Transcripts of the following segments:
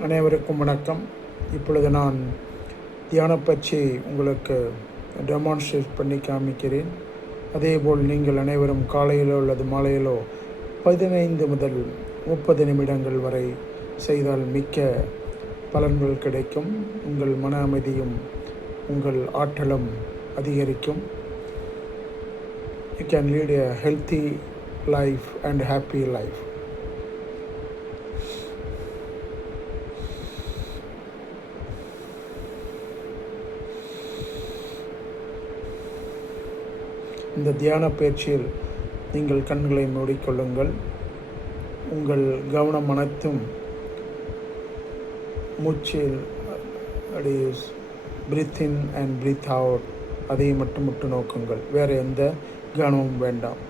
அனைவருக்கும் வணக்கம். இப்பொழுது நான் தியான பயிற்சி உங்களுக்கு டெமான்ஸ்ட்ரேட் பண்ணி காமிக்கிறேன். அதேபோல் நீங்கள் அனைவரும் காலையிலோ அல்லது மாலையிலோ 15 முதல் 30 நிமிடங்கள் வரை செய்தால் மிக்க பலன்கள் கிடைக்கும். உங்கள் மன அமைதியும் உங்கள் ஆற்றலும் அதிகரிக்கும். You can lead a healthy life and happy life. இந்த தியான பயிற்சியில் நீங்கள் கண்களை மூடிக்கொள்ளுங்கள். உங்கள் கவனம் அனைத்தும் மூச்சில் breathe in and breathe out, அதை மட்டும் நோக்குங்கள். வேறு எந்த கவனமும் வேண்டாம்.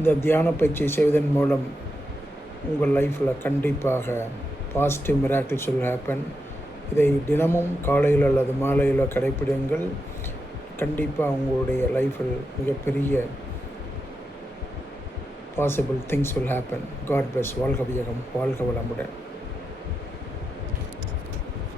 இந்த தியான பயிற்சி செய்வதன் மூலம் உங்கள் லைஃப்பில் கண்டிப்பாக பாசிட்டிவ் மிராக்கிள்ஸ் will happen. இதை தினமும் காலையில் அல்லது மாலையில் கடைப்பிடிங்கள். கண்டிப்பாக உங்களுடைய லைஃப்பில் மிகப்பெரிய possible things will happen. God bless. வாழ்க வையகம், வாழ்க வளமுடன்.